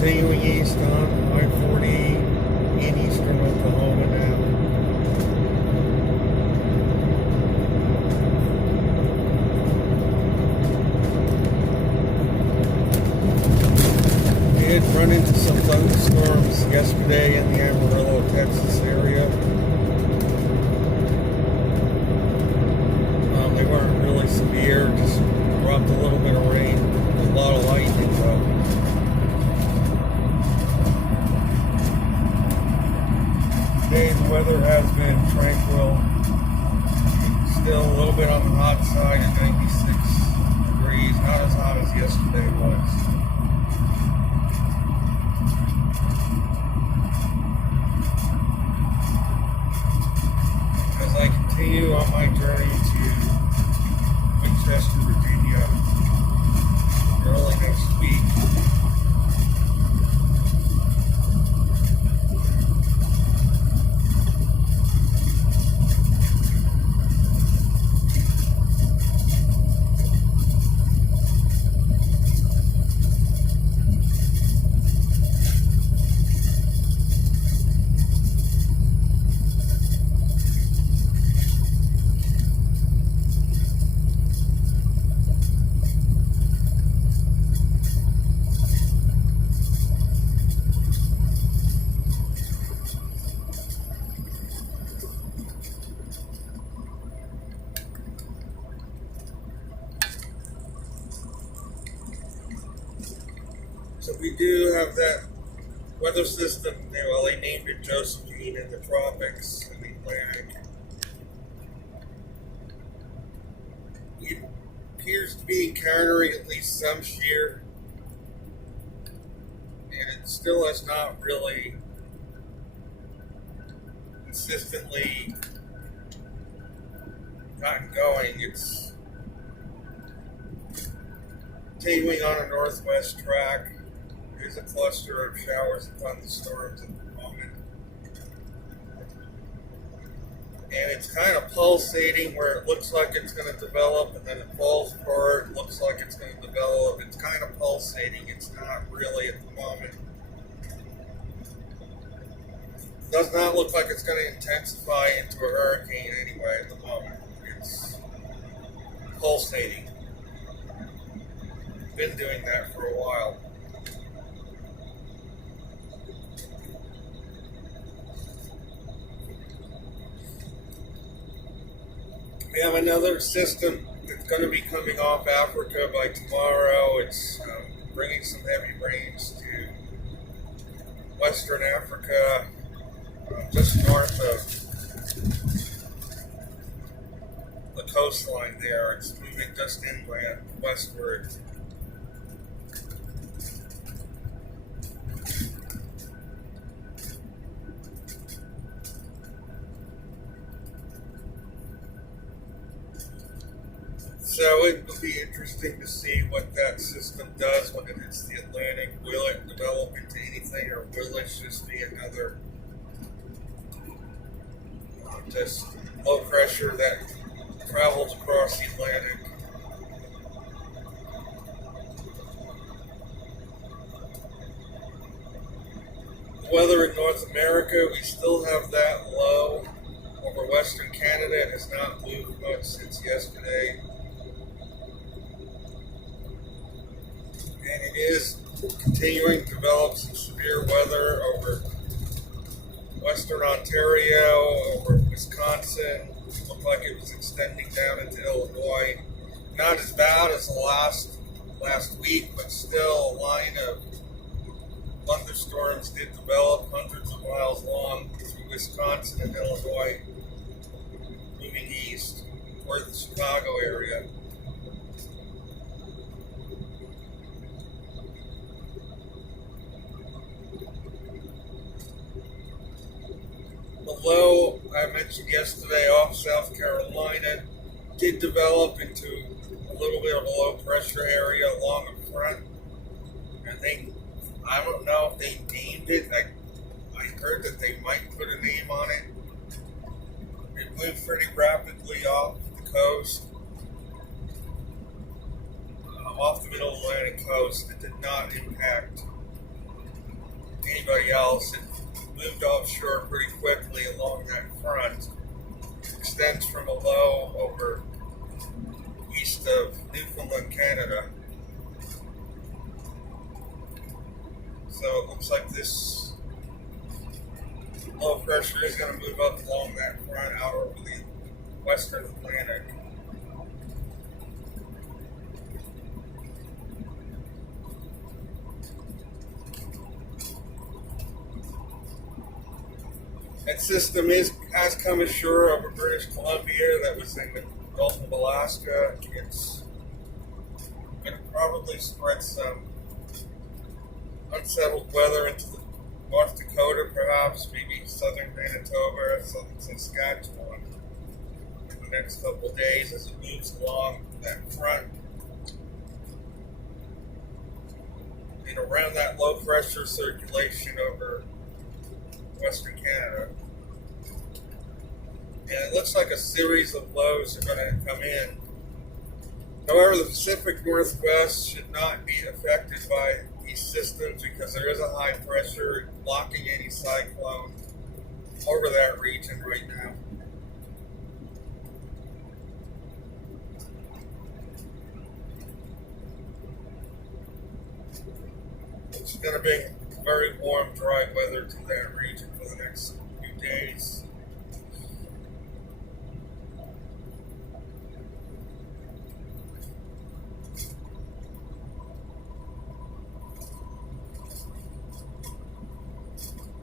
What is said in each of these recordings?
Continuing east on I-40 in eastern Oklahoma now. Did run into some thunderstorms yesterday in the Amarillo, Texas area. They weren't really severe, just dropped a little bit of rain, a lot of lightning though. Today the weather has been tranquil, still a little bit on the hot side at 96 degrees, not as hot as yesterday was. As I continue on my journey to Winchester, Virginia, early next week. So we do have that weather system. Well, they named it Josephine in the tropics in the Atlantic. It appears to be encountering at least some shear, and it still has not really consistently gotten going. It's continuing on a northwest track. There's a cluster of showers and thunderstorms at the moment. And it's kind of pulsating where it looks like it's going to develop and then it falls apart, looks like it's going to develop. It's kind of pulsating. It's not really at the moment. It does not look like it's going to intensify into a hurricane anyway at the moment. It's pulsating. It's been doing that for a while. We have another system that's going to be coming off Africa by tomorrow. It's bringing some heavy rains to Western Africa, just north of the coastline there. It's moving just inland, westward. So it will be interesting to see what that system does when it hits the Atlantic. Will it develop into anything, or will it just be another just low pressure that travels across the Atlantic? The weather in North America, we still have that low over Western Canada. It has not moved much since yesterday. And it is continuing to develop some severe weather over Western Ontario, over Wisconsin. It looked like it was extending down into Illinois. Not as bad as the last week, but still a line of thunderstorms did develop hundreds of miles long through Wisconsin and Illinois, moving east toward the Chicago area. The low I mentioned yesterday off South Carolina did develop into a little bit of a low pressure area along the front. And I don't know if they named it. I heard that they might put a name on it. It moved pretty rapidly off the coast, off the middle Atlantic coast. It did not impact anybody else. It moved offshore pretty quickly along that front. It extends from a low over east of Newfoundland, Canada. So it looks like this low pressure is going to move up along that front out over the western Atlantic. That system has come ashore over British Columbia. That was in the Gulf of Alaska. It's going to probably spread some unsettled weather into North Dakota, perhaps, maybe southern Manitoba, southern Saskatchewan in the next couple of days as it moves along that front. And around that low pressure circulation over Western Canada. And it looks like a series of lows are going to come in. However, the Pacific Northwest should not be affected by these systems because there is a high pressure blocking any cyclone over that region right now. It's going to bring very warm, dry weather to that region for the next few days.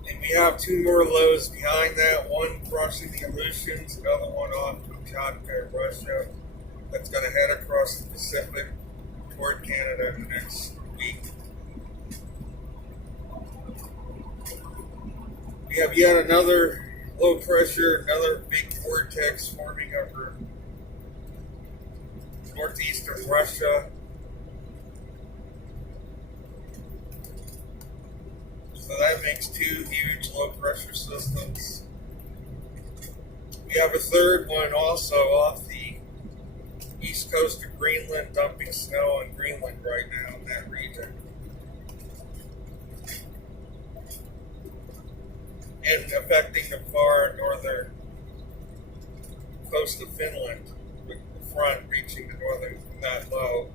And we have two more lows behind that, one crossing the Aleutians, another one off Kamchatka, Russia, that's going to head across the Pacific toward Canada in the next week. We have yet another low pressure, another big vortex forming over northeastern Russia. So that makes two huge low pressure systems. We have a third one also off the east coast of Greenland, dumping snow on Greenland right now in that region. And affecting the far northern coast of Finland, with the front reaching the northern, that low.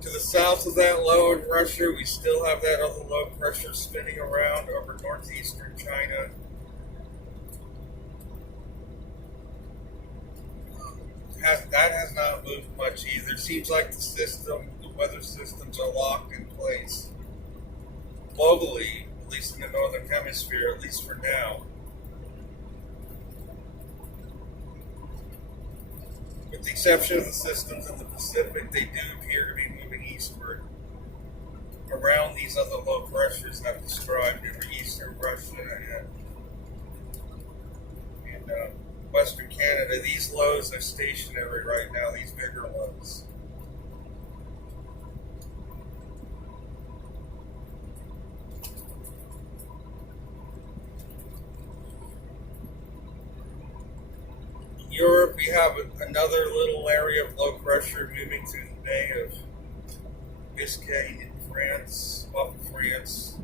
To the south of that low in Russia, we still have that other low pressure spinning around over northeastern China. That has not moved much either. Seems like the weather systems are locked in place globally, at least in the northern hemisphere, at least for now. With the exception of the systems in the Pacific, they do appear to be moving eastward around these other low pressures I've described in eastern Russia and Western Canada. These lows are stationary right now, these bigger lows. In Europe, we have another little area of low pressure moving through the Bay of Biscay in France, off of France.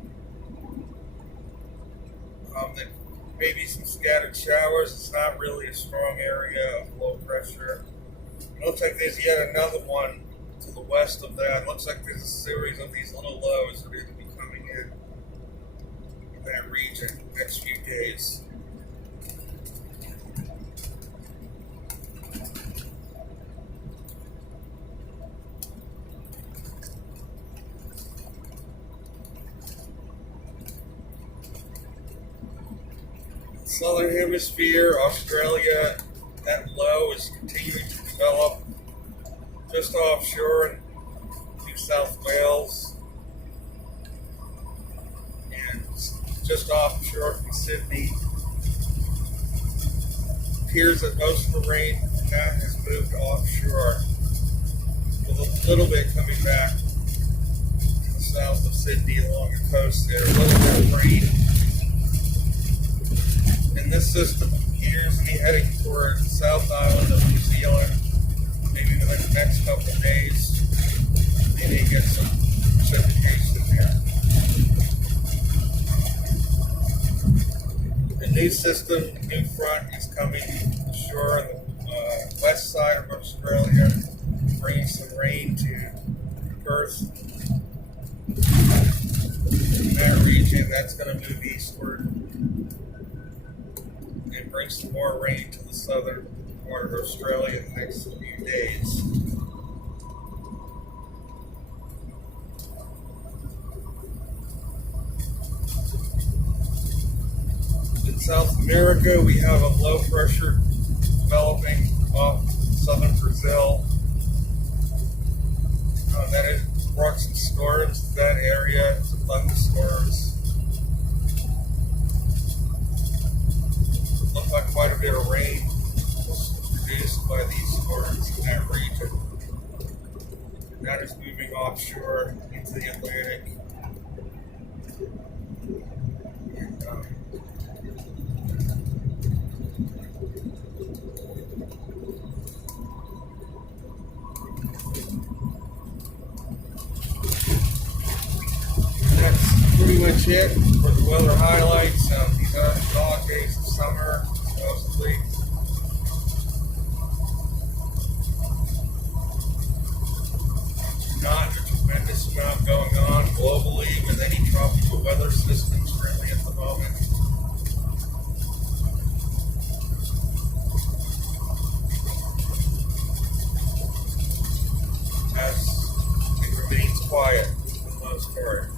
Maybe some scattered showers. It's not really a strong area of low pressure. It looks like there's yet another one to the west of that. It looks like there's a series of these little lows that are going to be coming in that region the next few days. Southern Hemisphere, Australia, that low is continuing to develop just offshore in New South Wales and just offshore from Sydney. It appears that most of the rain from that has moved offshore, with a little bit coming back to the south of Sydney along the coast there, a little bit of rain. And this system appears to be heading toward the South Island of New Zealand. Maybe within the next couple of days, they may get some precipitation there. The new system, the new front, is coming ashore on the west side of Australia, bringing some rain to Perth. In that region, that's going to move eastward and bring some more rain to the southern part of Australia in the next few days. In South America, we have a low pressure developing off southern Brazil. That has brought some storms to that area, some thunderstorms. Looked like quite a bit of rain was produced by these storms in that region. And that is moving offshore into the Atlantic. And, that's pretty much it for the weather highlights. These are the dog days of summer, supposedly. Not a tremendous amount going on globally with any tropical weather systems currently at the moment. As it remains quiet for the most part.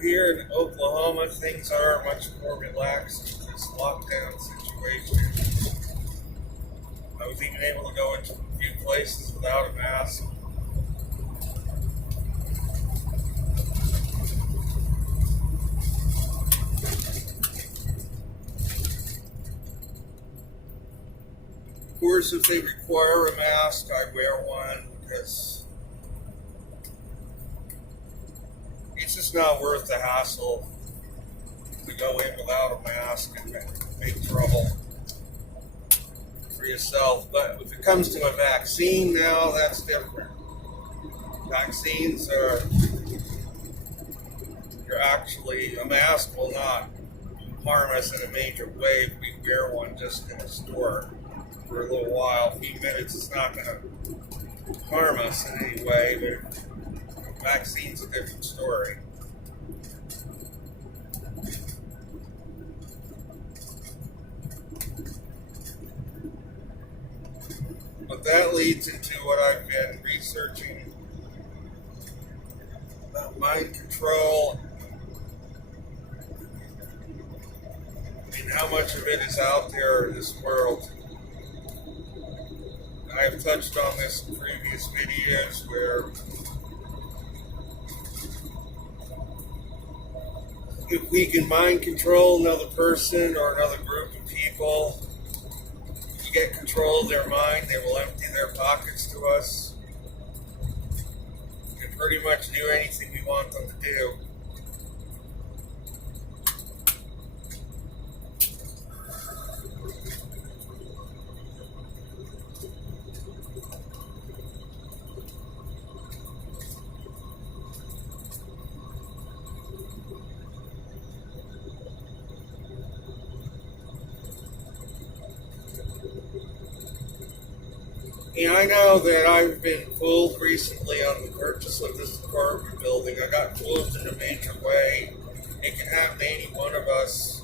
Here in Oklahoma, things are much more relaxed with this lockdown situation. I was even able to go into a few places without a mask. Of course, if they require a mask, I wear one because it's just not worth the hassle to go in without a mask and make trouble for yourself. But if it comes to a vaccine now, that's different. Vaccines are, a mask will not harm us in a major way if we wear one just in a store for a little while. A few minutes, it's not going to harm us in any way, but vaccine's a different story. But that leads into what I've been researching about mind control and how much of it is out there in this world. I have touched on this in previous videos where if we can mind control another person or another group of people, we get control of their mind, they will empty their pockets to us. We can pretty much do anything we we want them to do. Yeah, I know that I've been fooled recently on the purchase of this apartment building. I got fooled in a major way. It can happen to any one of us.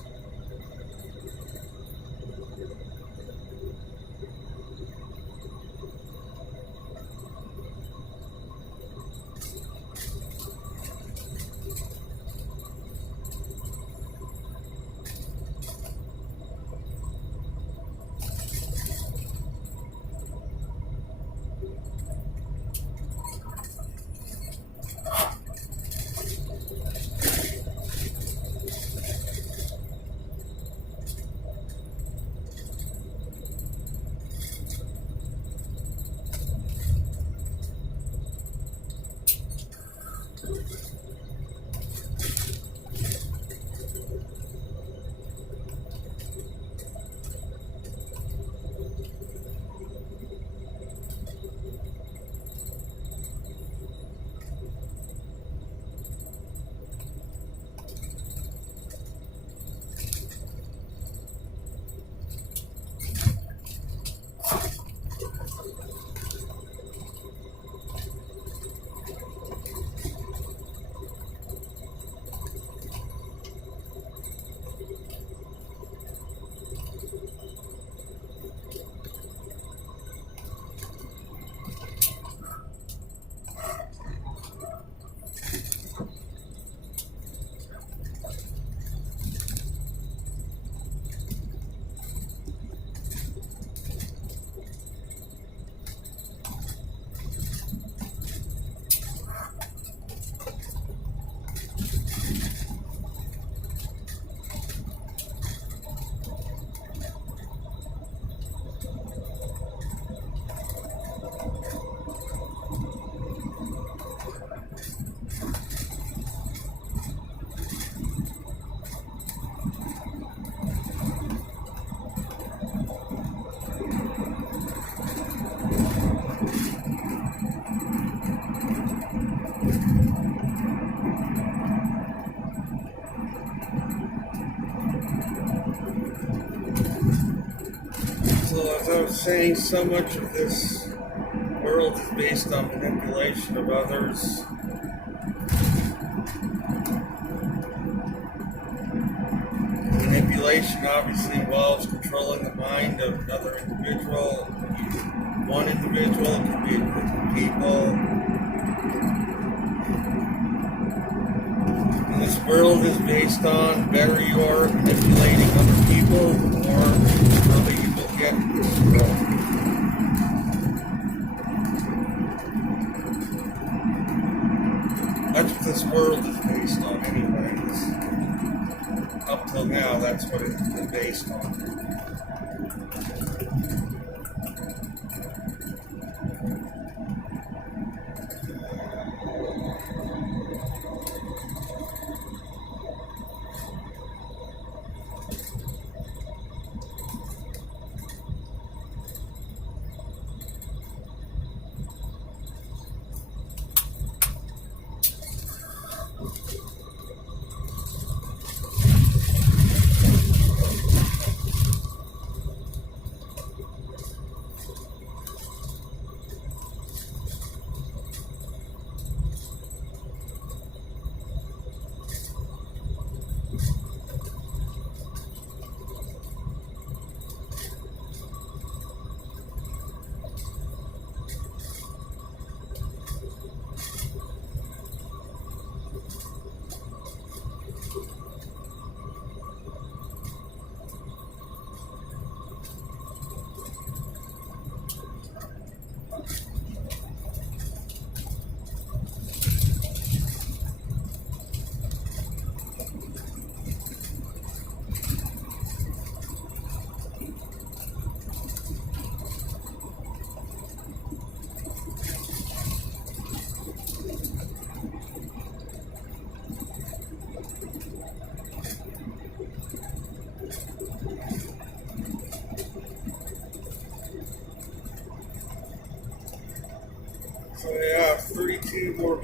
So as I was saying, so much of this world is based on manipulation of others. Manipulation obviously involves controlling the mind of another individual. One individual, it could be a group of people. And this world is based on better you are manipulating other people, the more further you will get in this world. That's what this world is based on anyways. Up till now, that's what it's been based on.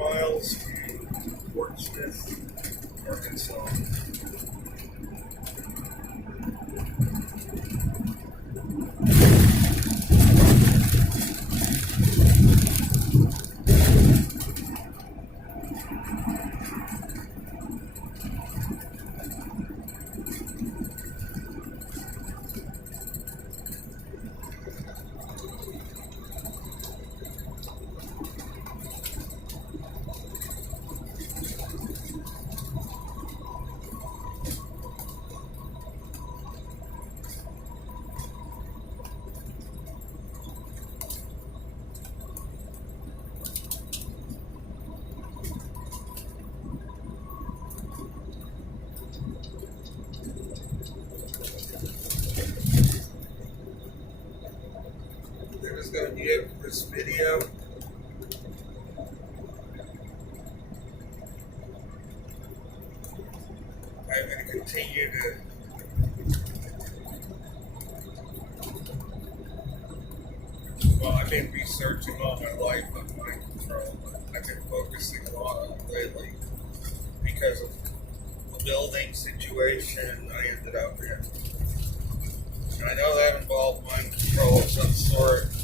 miles to Fort Smith, Arkansas. That is going to be it for this video. I'm going to continue to I've been researching all my life on mind control, but I've been focusing a lot on it lately because of the building situation I ended up in. And I know that involved mind control of some sort.